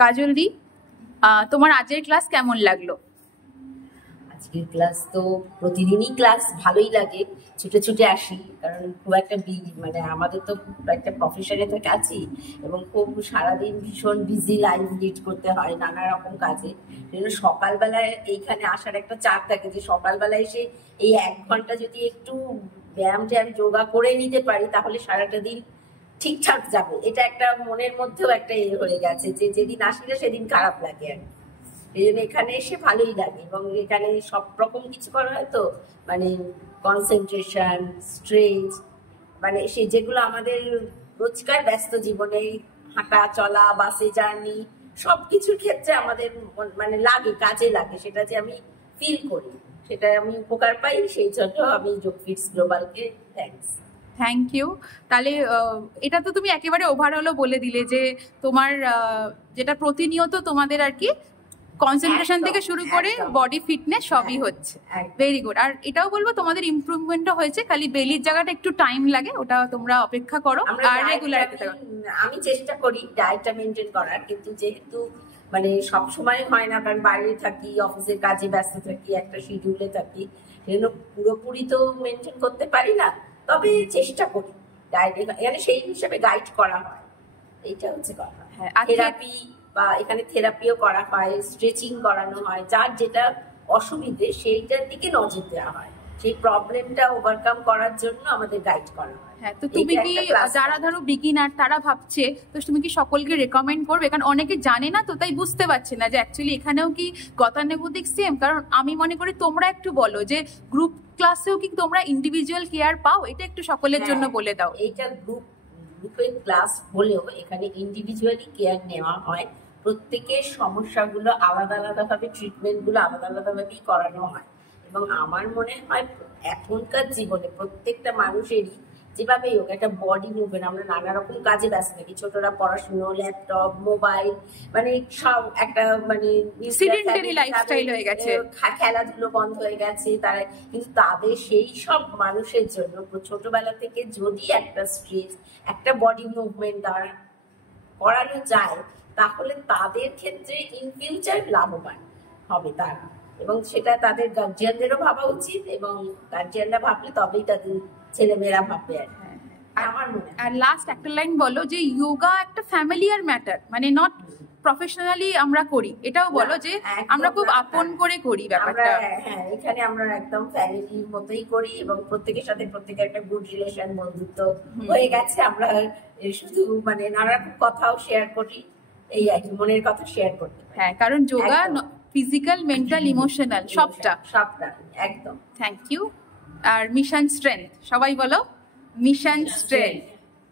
কাজল দি, তোমার আজকের ক্লাস কেমন লাগলো? আজকের ক্লাস তো প্রতিদিনই ক্লাস ভালোই লাগে, ছুটে ছুটে আসি, কারণ খুব একটা মানে আমাদের তো একটা প্রফেশনে থেকে আছি এবং খুব সারাদিন ভীষণ বিজি লাইফ লিড করতে হয় নানা রকম কাজে। জন্য সকালবেলায় এইখানে আসার একটা চাপ থাকে যে সকালবেলায় এসে এই 1 ঘন্টা যদি একটু ব্যায়াম ট্যায়াম যোগা করে নিতে পারি তাহলে সারাটা দিন ঠিকঠাক যাবে। এটা একটা মনের মধ্যেও একটা হয়ে গেছে যে যেদিন আসি না সেদিন খারাপ লাগে আর এই জন্য এখানে এসে ভালোই লাগে। এবং এখানে সব রকম কিছু করা হয় তো, মানে কনসেন্ট্রেশন, স্ট্রেচ, মানে সে যেগুলো আমাদের রোজকার ব্যস্ত জীবনে হাঁটা চলা, বাসে জার্নি, সবকিছুর ক্ষেত্রে আমাদের মানে লাগে, কাজে লাগে, সেটা যে আমি ফিল করি, সেটা আমি উপকার পাই। সেই জন্য আমি যোগফিটস গ্লোবালকে থ্যাংক ইউ। তাহলে এটা তো তুমি একেবারে ওভারঅলও বলে দিলে যে তোমার যেটা প্রতিনিয়ত তোমাদের আর কি কনসেন্ট্রেশন থেকে শুরু করে বডি ফিটনেস সবই হচ্ছে। Very good. আর এটাও বলবো তোমাদের ইমপ্রুভমেন্টও হয়েছে, খালি বেলির জায়গাটা একটু টাইম লাগে, ওটা তোমরা অপেক্ষা করো। আর রেগুলার আমি চেষ্টা করি ডায়েটটা মেনটেন করার, কিন্তু যেহেতু মানে সব সময় হয় না, কারণ বাইরে থাকি, অফিসের কাজে ব্যস্ত থাকি, একটা শিডিউলে থাকি, সেজন্য পুরোপুরি তো মেনটেন করতে পারি না, তবে চেষ্টা করি ডায়েটে, এখানে সেই হিসাবে গাইড করা হয়। এইটা হচ্ছে কথা। থেরাপি বা এখানে থেরাপিও করা হয়, স্ট্রেচিং করানো হয়, যার যেটা অসুবিধে সেইটার দিকে নজর দেওয়া হয়, সেই প্রবলেমটা ওভারকাম করার জন্য আমাদের গাইড করা হয়। হ্যাঁ, তো তুমি কি যারা ধরো বিগিনার তারা ভাবছে, তো তুমি কি সকলকে রেকমেন্ড করবে? কারণ অনেকে জানে না তো, তাই বুঝতে পারছে না যে অ্যাকচুয়ালি এখানেও কি গতানুগতিক সেম। কারণ আমি মনে করি তোমরা একটু বলো যে গ্রুপ ক্লাসেও কি তোমরা ইন্ডিভিজুয়াল কেয়ার পাও, এটা একটু সকলের জন্য বলে দাও। এইটা গ্রুপের ক্লাস হলেও এখানে ইন্ডিভিজুয়ালি কেয়ার নেওয়া হয়, প্রত্যেকের সমস্যাগুলো আলাদা আলাদাভাবে, ট্রিটমেন্টগুলো আলাদা আলাদাভাবেই করানো হয়। এবং আমার মনে হয় এখনকার জীবনে প্রত্যেকটা মানুষেরই যেভাবেই হোক একটা বডি মুভমেন্ট, আমরা নানা রকম কাজে ব্যস্ত থাকি, ছোটরা পড়াশুনো, ল্যাপটপ, মোবাইল, মানে সব একটা মানে লাইফস্টাইল হয়ে গেছে, খেলাধুলো বন্ধ হয়ে গেছে তারা। কিন্তু তাদের সেই সব মানুষের জন্য ছোটবেলা থেকে যদি একটা স্ট্রেচ, একটা বডি মুভমেন্ট দ্বারা করানো যায়, তাহলে তাদের ক্ষেত্রে ইন ফিউচার লাভবান হবে তারা, এবং সেটা তাদের গার্জিয়ানদেরও ভাবা উচিত, এবং গার্জিয়ানরা ভাবলে তবেই তাদের ছেলেমেয়েরা ভাববে আর আমার মনে হয়। আর লাস্ট একটা লাইন বলো যে যোগা একটা ফ্যামিলিয়ার ম্যাটার, মানে নট প্রফেশনালি আমরা করি, এটাও বলো যে আমরা খুব আপন করে করি ব্যাপারটা। হ্যাঁ, এখানে আমরা একদম ফ্যামিলির মতোই করি, এবং প্রত্যেকের সাথে প্রত্যেকের একটা গুড রিলেশন, বন্ধুত্ব হয়ে গেছে। আমরা শুধু মানে নানা রকম কথাও শেয়ার করি, এই আর কি, মনের কথা শেয়ার করতে। হ্যাঁ, কারণ যোগা ফিজিক্যাল, মেন্টাল, ইমোশনাল সবটা একদম। Thank you. আর মিশন স্ট্রেংথ, সবাই বলো মিশন স্ট্রেংথ।